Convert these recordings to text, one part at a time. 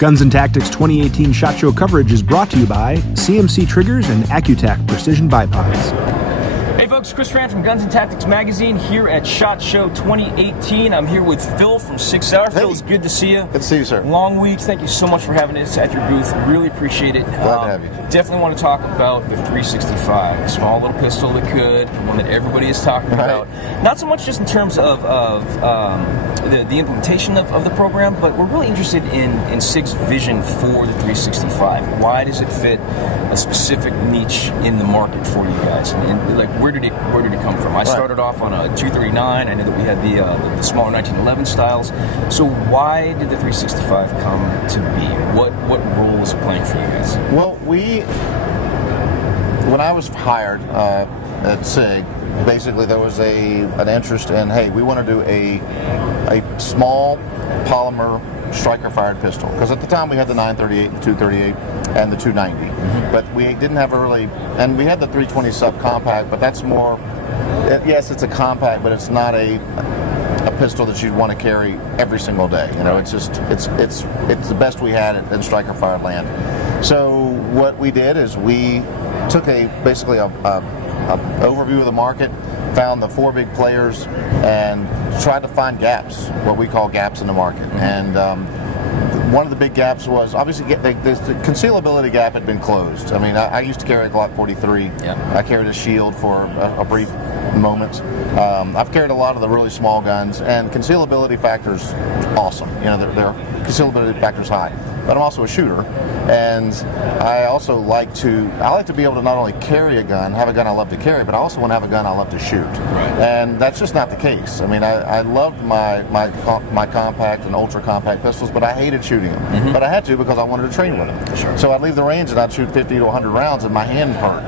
Guns and Tactics 2018 SHOT Show coverage is brought to you by CMC Triggers and Accutac Precision Bipods. Hey folks, Chris Tran from Guns and Tactics Magazine here at SHOT Show 2018. I'm here with Phil from Sig Sauer. Hey. Phil, it's good to see you. Good to see you, sir. Long week. Thank you so much for having us at your booth. Really appreciate it. Glad to have you. Definitely want to talk about the 365, a small little pistol that could, the one that everybody is talking about. Not so much just in terms of the implementation of the program, but we're really interested in SIG's vision for the 365. Why does it fit a specific niche in the market for you guys? And like, where did it come from? I started off on a 239. I knew that we had the smaller 1911 styles. So why did the 365 come to be? What role is it playing for you guys? Well, when I was hired at SIG, basically there was an interest in, hey, we want to do a small polymer striker-fired pistol, because at the time we had the 938, the 238, and the 290, but we didn't have and we had the 320 subcompact, but that's more, yes, it's a compact, but it's not a pistol that you'd want to carry every single day. You know, it's just it's the best we had in striker-fired land. So what we did is we took basically a overview of the market, found the 4 big players, and tried to find gaps, what we call gaps in the market. And one of the big gaps was, obviously, the concealability gap had been closed. I mean, I used to carry a Glock 43. Yeah. I carried a Shield for a brief moment. I've carried a lot of the really small guns, and concealability factor's awesome. You know, their concealability factor's high. But I'm also a shooter, and I also like to be able to not only carry a gun, have a gun I love to carry, but I also want to have a gun I love to shoot. Right. And that's just not the case. I mean, I loved my compact and ultra compact pistols, but I hated shooting them. But I had to, because I wanted to train with them. Sure. So I'd leave the range and I'd shoot 50 to 100 rounds, and my hand hurt.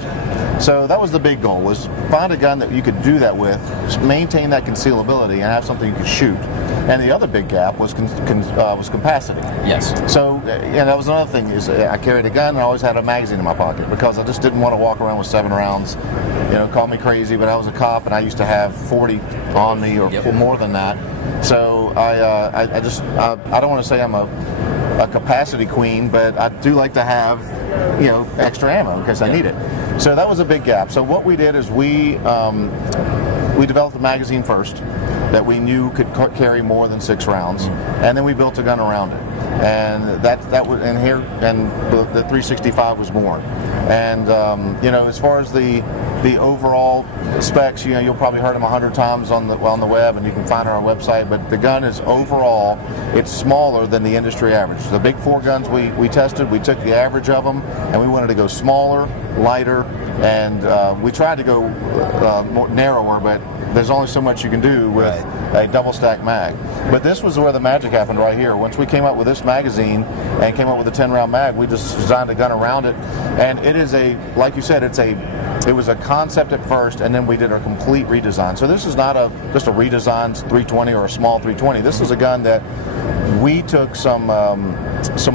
So that was the big goal, was find a gun that you could do that with, maintain that concealability, and have something you could shoot. And the other big gap was capacity. Yes. So, and that was another thing, is I carried a gun and I always had a magazine in my pocket, because I just didn't want to walk around with 7 rounds. You know, call me crazy, but I was a cop and I used to have 40 on me, or more than that. So I don't want to say I'm a capacity queen, but I do like to have, you know, extra ammo in case I need it. So that was a big gap. So what we did is we developed a magazine first that we knew could carry more than 6 rounds, and then we built a gun around it, and the 365 was born. And you know, as far as the overall specs, you know, you'll probably heard them 100 times on the web, and you can find it on our website. But the gun is overall, it's smaller than the industry average. The big 4 guns we tested, we took the average of them, and we wanted to go smaller, lighter, and we tried to go more narrower, but there's only so much you can do with a double stack mag. But this was where the magic happened right here. Once we came up with this magazine and came up with a 10-round mag, we just designed a gun around it, and it is like you said, it was a concept at first, and then we did a complete redesign. So this is not just a redesigned 320 or a small 320. This is a gun that we took some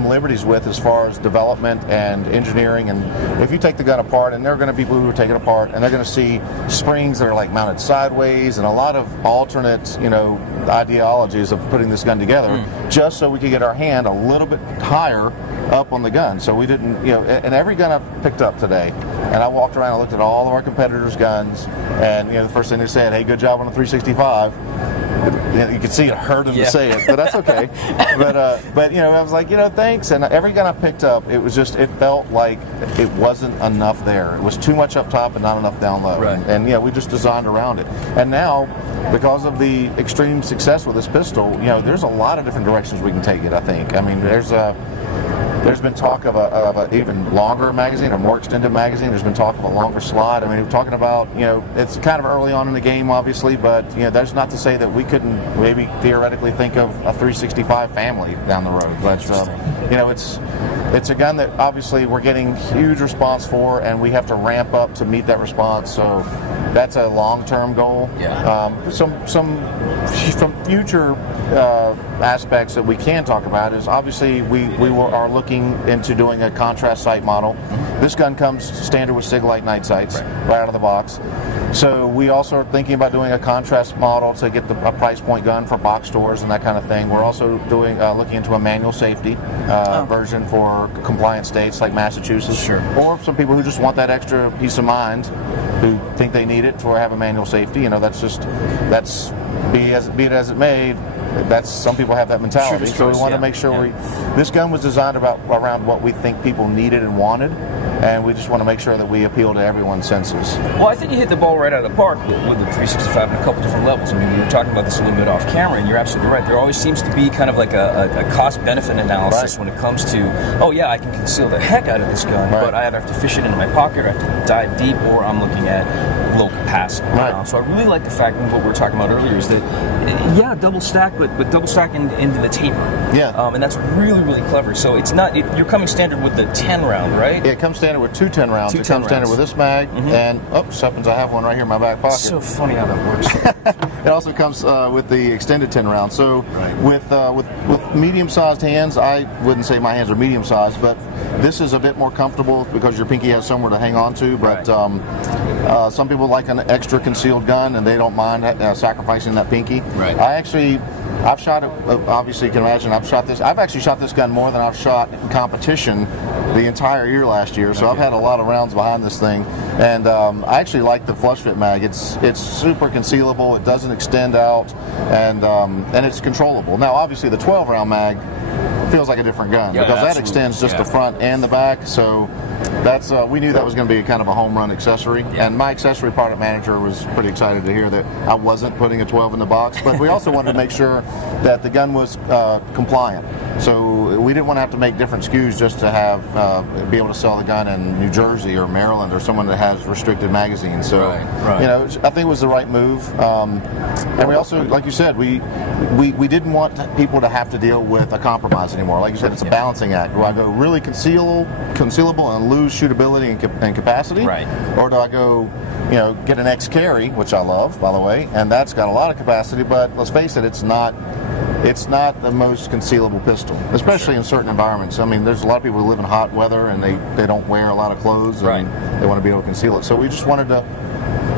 liberties with as far as development and engineering. And if you take the gun apart, and there are going to be people who take it apart, and they're going to see springs that are like mounted sideways, and a lot of alternate, you know, ideologies of putting this gun together, just so we could get our hand a little bit higher up on the gun. So we didn't, you know, and every gun I've picked up today, and I walked around and looked at all of our competitors' guns, and, you know, the first thing they said, hey, good job on the 365. You can see it hurt them to say it, but that's okay. But you know, I was like, you know, thanks. And every gun I picked up, it felt like it wasn't enough there. It was too much up top and not enough down low. Right. And yeah, we just designed around it. And now, because of the extreme success with this pistol, you know, there's a lot of different directions we can take it, I think. I mean, there's been talk of an even longer magazine, a more extended magazine. There's been talk of a longer slide. I mean, we're talking about, you know, it's kind of early on in the game, obviously, but, you know, that's not to say that we couldn't maybe theoretically think of a 365 family down the road. But, you know, it's a gun that obviously we're getting huge response for, and we have to ramp up to meet that response. So that's a long-term goal. Yeah. From future aspects that we can talk about is obviously we are looking into doing a contrast sight model. This gun comes standard with Sig Light night sights right out of the box. So we also are thinking about doing a contrast model to get a price point gun for box stores and that kind of thing. We're also doing looking into a manual safety version for compliant states like Massachusetts, Sure. or some people who just want that extra peace of mind, who think they need it to have a manual safety. You know, that's be it as it may. That's, some people have that mentality. Sure, so we want to make sure this gun was designed around what we think people needed and wanted, and we just want to make sure that we appeal to everyone's senses. Well, I think you hit the ball right out of the park with the 365 in a couple different levels. I mean, we were talking about this a little bit off camera, and you're absolutely right. There always seems to be kind of like a cost-benefit analysis when it comes to, oh yeah, I can conceal the heck out of this gun, but I either have to fish it into my pocket, or I have to dive deep, or I'm looking at low capacity. So I really like the fact, and what we were talking about earlier, is that, yeah, double stack, but double stack into the taper. Yeah. And that's really, really clever. So it's not, you're coming standard with the 10 round, right? Yeah, it comes standard with 2 10 rounds. It comes standard with this mag, and happens I have one right here in my back pocket. So funny how that works. It also comes with the extended 10 rounds. So with medium-sized hands, I wouldn't say my hands are medium-sized, but this is a bit more comfortable because your pinky has somewhere to hang on to. But some people like an extra concealed gun, and they don't mind sacrificing that pinky. I've shot it. Obviously, you can imagine. I've actually shot this gun more than I've shot in competition the entire year last year. So I've had a lot of rounds behind this thing, and I actually like the flush fit mag. It's super concealable. It doesn't extend out, and it's controllable. Now, obviously, the 12 round mag feels like a different gun because that extends just the front and the back. So that's we knew that was going to be kind of a home run accessory, and my accessory product manager was pretty excited to hear that I wasn't putting a 12 in the box. But we also wanted to make sure that the gun was compliant. So we didn't want to have to make different SKUs just to have be able to sell the gun in New Jersey or Maryland or someone that has restricted magazines. So you know, I think it was the right move. And we also, like you said, we didn't want people to have to deal with a compromise anymore. Like you said, it's a balancing act. Do I go really concealable and lose shootability and capacity, or do I go, you know, get an X carry, which I love, by the way, and that's got a lot of capacity, but let's face it, it's not the most concealable pistol, especially in certain environments. I mean, there's a lot of people who live in hot weather and they don't wear a lot of clothes, and they want to be able to conceal it. So we just wanted to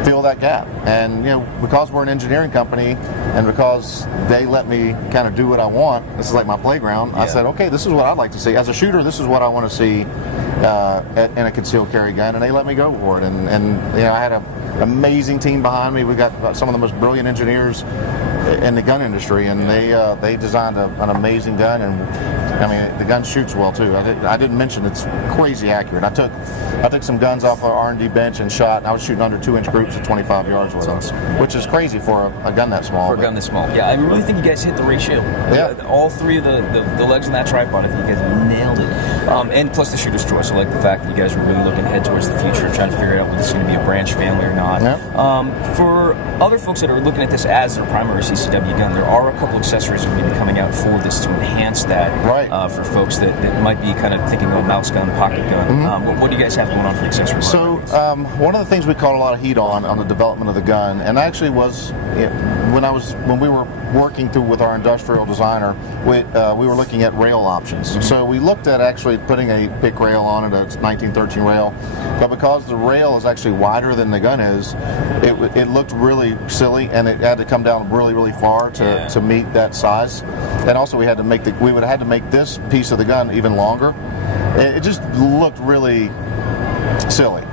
fill that gap, and you know, because we're an engineering company and because they let me kind of do what I want, this is like my playground. I said, okay, this is what I'd like to see as a shooter. This is what I want to see in a concealed carry gun, and they let me go for it. And you know, I had an amazing team behind me. We got some of the most brilliant engineers in the gun industry, and they designed an amazing gun. And I mean, the gun shoots well too. I didn't mention it's crazy accurate. I took some guns off our R&D bench and shot, and I was shooting under 2-inch groups at 25 yards with them, which is crazy for a gun that small. For a gun this small, yeah. I really think you guys hit the ratio. Yeah. All three of the legs on that tripod, I think you guys nailed it. And plus the shooter's choice. I like the fact that you guys were really looking ahead towards the future, trying to figure out whether this is going to be a branch family or not. Yeah. For other folks that are looking at this as their primary CCW gun, there are a couple accessories that are going to be coming out for this to enhance that. For folks that might be kind of thinking of a mouse gun, pocket gun. What do you guys have going on for accessories? So one of the things we caught a lot of heat on the development of the gun, and actually was when we were working through with our industrial designer, we were looking at rail options. So we looked at actually putting a PIC rail on it, a 1913 rail, but because the rail is actually wider than the gun is, it looked really silly, and it had to come down really, really far to meet that size. And also we would have had to make this piece of the gun even longer. It just looked really silly.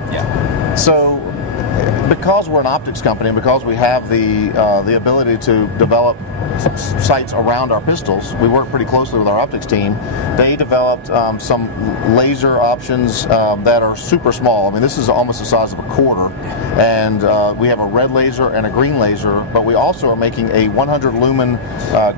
So because we're an optics company, and because we have the ability to develop sights around our pistols, we work pretty closely with our optics team. They developed some laser options that are super small. I mean, this is almost the size of a quarter, and we have a red laser and a green laser, but we also are making a 100 lumen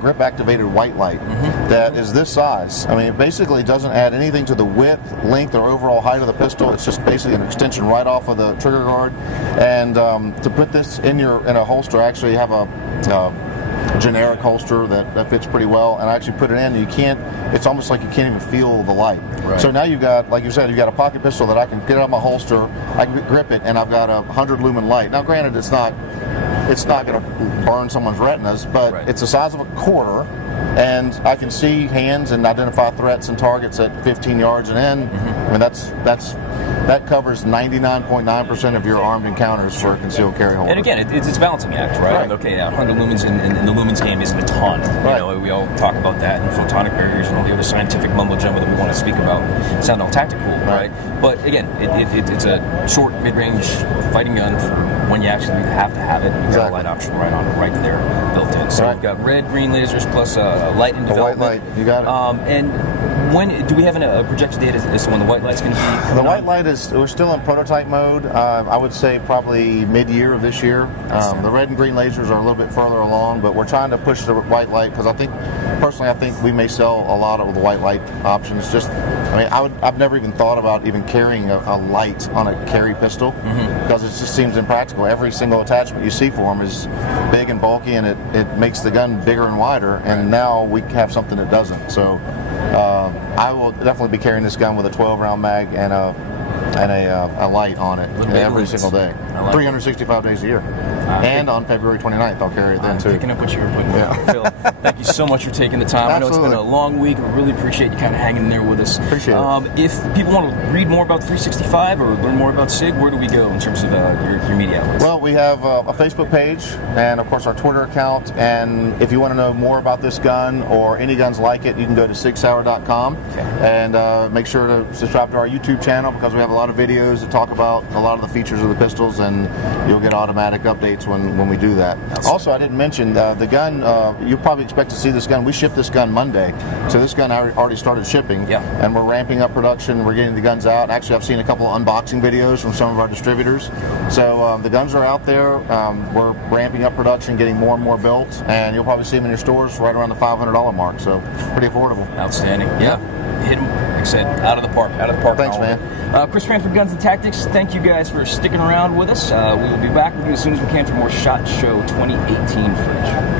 grip activated white light that is this size. I mean, it basically doesn't add anything to the width, length, or overall height of the pistol. It's just basically an extension right off of the trigger guard. And to put this in a holster, I actually have a generic holster that fits pretty well, and I actually put it in, and it's almost like you can't even feel the light. So now you've got, like you said, you've got a pocket pistol that I can get out of my holster, I can grip it, and I've got a 100 lumen light. Now granted, it's not it's not going to burn someone's retinas, but Right. it's the size of a quarter, and I can see hands and identify threats and targets at 15 yards and in. I mean, that covers 99.9% of your armed encounters for a concealed carry holder. And again, it's a balancing act, right? Right. Okay, 100 lumens in the lumens game isn't a ton. Right. You know, we all talk about that and photonic barriers and all the other scientific mumbo jumbo that we want to speak about sound all tactical, right? But again, it's a short, mid-range fighting gun for when you actually have to have it. You've got a light option right there built in. So we've got red, green lasers plus light in development. The white light, you got it. And when do we have a projected date as to when the white light's going to be? The white light we're still in prototype mode. I would say probably mid-year of this year. The red and green lasers are a little bit further along, but we're trying to push the white light because I think we may sell a lot of the white light options. I've never even thought about even carrying a light on a carry pistol because it just seems impractical. Every single attachment you see for them is big and bulky, and it makes the gun bigger and wider. And now we have something that doesn't. So I will definitely be carrying this gun with a 12-round mag and a light on it every single day. 365 days a year. And on February 29th, I'll carry it then too. Picking up what you were putting down. Phil, thank you so much for taking the time. Absolutely. I know it's been a long week. We really appreciate you kind of hanging in there with us. Appreciate it. If people want to read more about 365 or learn more about SIG, where do we go in terms of your media outlets? Well, we have a Facebook page and, of course, our Twitter account. And if you want to know more about this gun or any guns like it, you can go to sigsauer.com and make sure to subscribe to our YouTube channel because we have a lot of videos that talk about a lot of the features of the pistols, and you'll get automatic updates when we do that. Also, I didn't mention the gun. You'll probably expect to see this gun. We shipped this gun Monday, so this gun already started shipping, and we're ramping up production. We're getting the guns out. And actually, I've seen a couple of unboxing videos from some of our distributors. So the guns are out there. We're ramping up production, getting more and more built, and you'll probably see them in your stores right around the $500 mark. So pretty affordable. Outstanding. Yeah. Hit them, like I said, out of the park. Thanks, man. Chris Tran from Guns and Tactics, thank you guys for sticking around with us. We will be back with you as soon as we can for more SHOT Show 2018 footage.